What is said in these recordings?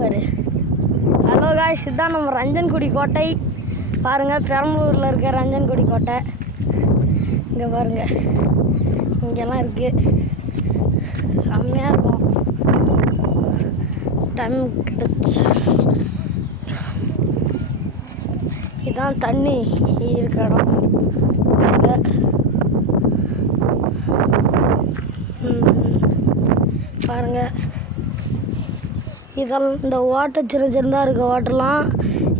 பாரு. Hello guys, இதுதான் நம்ம ரஞ்சன்குடி கோட்டை. பாருங்கள், பெரம்பலூரில் இருக்க ரஞ்சன்குடி கோட்டை. இங்கே பாருங்கள், இங்கெல்லாம் இருக்குது. செம்மையாக இருக்கும். டைம் கிடச்சி இதான் தண்ணி இருக்க இடம். பாருங்கள், இதெல்லாம் இந்த வாட்டர் சின்ன சின்னதாக இருக்க வாட்டர்லாம்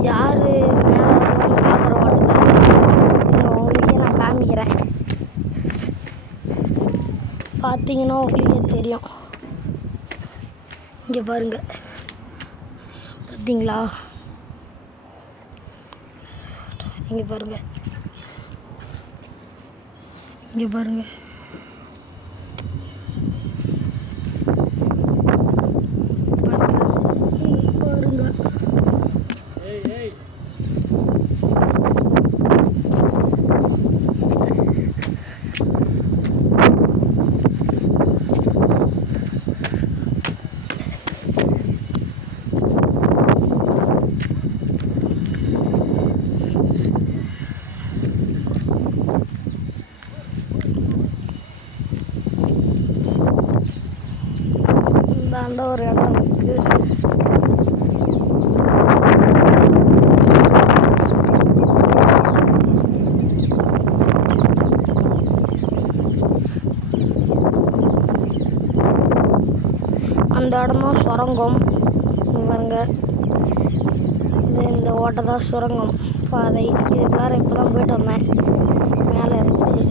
யார் மேலே பார்க்குற வாட்டர் தான். இங்கே உங்களுக்கே நான் காமிக்கிறேன். பார்த்தீங்கன்னா உங்களுக்கே தெரியும். இங்கே பாருங்கள், பார்த்தீங்களா? இங்கே பாருங்கள், இங்கே பாருங்கள். அந்த ஒரு இடம் இருக்குது. அந்த இடம் தான் சுரங்கம். பாருங்க, இந்த ஓட்டை தான் சுரங்கம் பாதை. இதுக்குள்ளார இப்போ தான் போயிட்டு வந்தேன். மேலே இருந்துச்சு.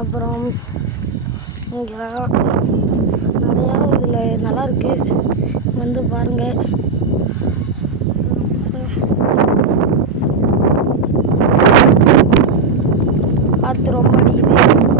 அப்புறம் இங்கே நிறையா இதில் நல்லா இருக்குது. வந்து பாருங்கள். காற்று ரொம்ப அடிக்குது.